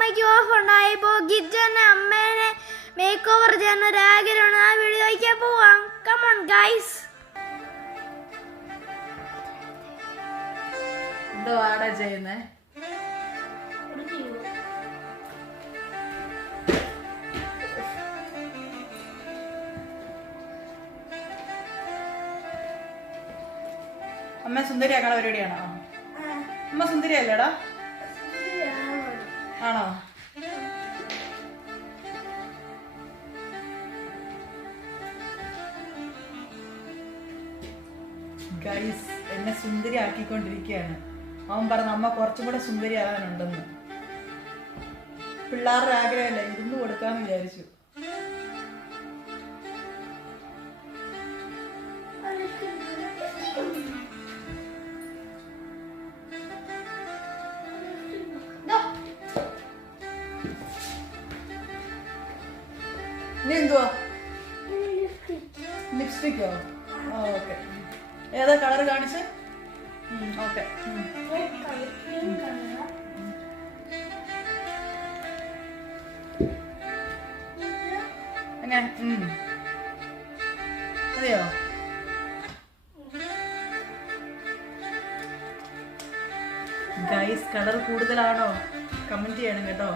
അമ്മയ്ക്ക് ഓഫ് ഉണ്ടായപ്പോ കിച്ചന് അമ്മേനെ മേക്ക് ഓവർ ചെയ്യുന്ന ഒരു ആഗ്രഹമാണ്. ആ വീഡിയോയ്ക്ക് പോവാം. Come on guys. എന്തോ ആടാ ചെയ്യുന്നേ? അമ്മ സുന്ദരിയാക്കണ പരിപാടിയാണോ? അമ്മ സുന്ദരിയല്ലേടാ? ആണോ? ഗൈസ്, എന്നെ സുന്ദരി ആക്കിക്കൊണ്ടിരിക്കുകയാണ്. അവൻ പറഞ്ഞു അമ്മ കുറച്ചും കൂടെ സുന്ദരി ആകാനുണ്ടെന്ന്. പിള്ളേരുടെ ആഗ്രഹമല്ല, ഇരുന്ന് കൊടുക്കാന്ന് വിചാരിച്ചു. ഇനി എന്തുവാ? ലിപ്സ്റ്റിക്കോ? ഓക്കെ. ഏതാ കളർ കാണിച്ച്? ഓക്കെ. അതെയോ? ഗൈസ്, കളർ കൂടുതലാണോ? കമന്റ് ചെയ്യണം കേട്ടോ.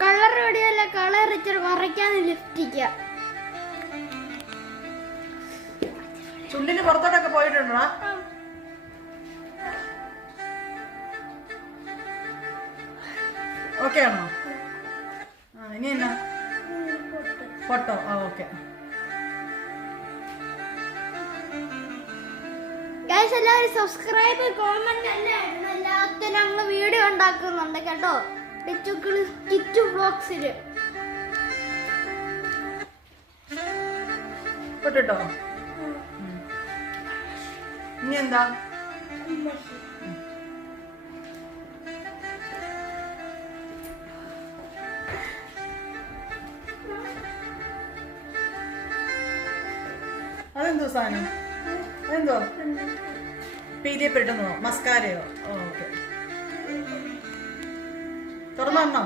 കളർ വീഡിയോയിലെ കളർ ഇച്ചിരി കുറയ്ക്കാൻ ലിഫ്റ്റിക്ക. ചുണ്ടിന് പുറത്തോട്ടൊക്കെ പോയിട്ടുണ്ടോ? ഓക്കെ ആണോ? ഇനി എന്നാ? ഫോട്ടോ. ഓക്കെ. ഗൈസ്, എല്ലാവരും സബ്സ്ക്രൈബ്, കോമന്റ് അല്ലായിരുന്നു. എല്ലാത്തിനും ഞങ്ങൾ വീഡിയോ ഉണ്ടാക്കുന്നുണ്ട് കേട്ടോ. കിച്ചു വ്ലോഗ്സില് പൊട്ടോ. ഇനി എന്താ? അതെന്തോ സാധനം? അതെന്തോ? പീലിയപ്പെട്ടുന്നോ? മസ്കാരയോ? ഓക്കെ. തുറന്നോ?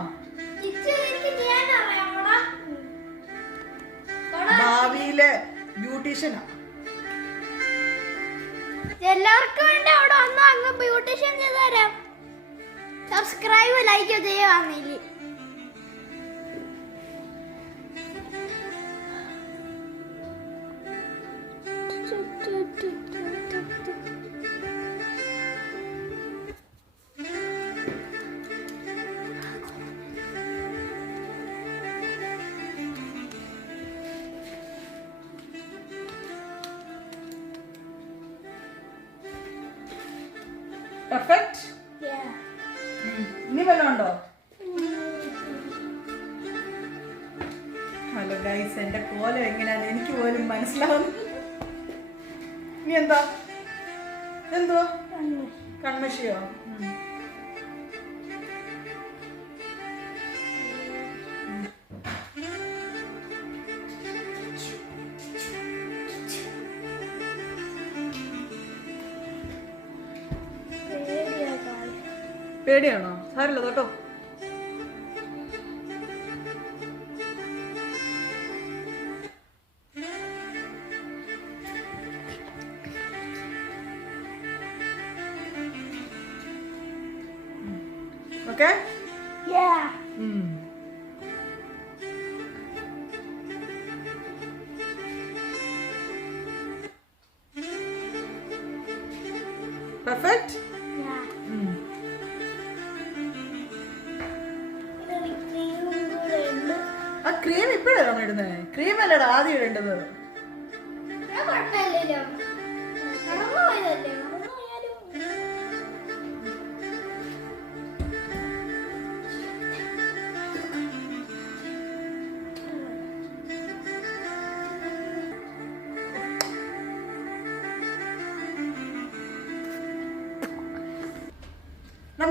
ഭാവിയിലെ ബ്യൂട്ടീഷ്യനാ. എല്ലാവർക്കും വേണ്ടി അവിടെ വന്നോ, അങ്ങ് ബ്യൂട്ടീഷ്യൻ ചെയ്ത് തരാം. സബ്സ്ക്രൈബ്, ലൈക്ക് ചെയ്യുവാന്നില്ല. പെർഫെക്റ്റ്. ഇനി വല്ലതും ഉണ്ടോ? ഹലോ ഗൈസ്, എന്റെ കോലം എങ്ങനെയാന്ന് എനിക്ക് പോലും മനസ്സിലാവുന്നു. ഇനി എന്താ? എന്തോ? കൺമഷിയോ? പേടിയാണോ? സാരമില്ല കേട്ടോ. ഓക്കെ. പെർഫെക്റ്റ്. ആ ക്രീം ഇപ്പോഴാണോ ഇടുന്നത്? ക്രീം അല്ലടാ ആദ്യം ഇടേണ്ടത്.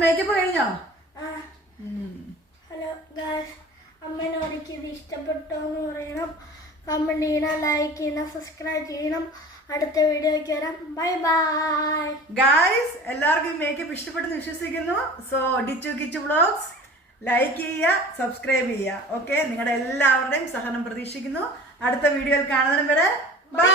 മേക്കപ്പ് കഴിഞ്ഞോ? ഹലോ ഗായ്സ്, അമ്മേനെ ഒരിക്കലും ഇഷ്ടപ്പെട്ടോ എന്ന് പറയണം. കമന്റ് ചെയ്യണം, ലൈക്ക് ചെയ്യണം, സബ്സ്ക്രൈബ് ചെയ്യണം. അടുത്ത വീഡിയോയ്ക്ക് വരാം. Bye bye guys. എല്ലാവർക്കും മേക്കപ്പ് ഇഷ്ടപ്പെട്ടെന്ന് വിശ്വസിക്കുന്നു. സോ ഡിച്ചു കിച്ചു വ്ളോഗ്സ് ലൈക്ക് ചെയ്യുക, സബ്സ്ക്രൈബ് ചെയ്യുക. ഓക്കെ, നിങ്ങളുടെ എല്ലാവരുടെയും സഹകരണം പ്രതീക്ഷിക്കുന്നു. അടുത്ത വീഡിയോയിൽ കാണുന്നതിന് വരെ ബൈ.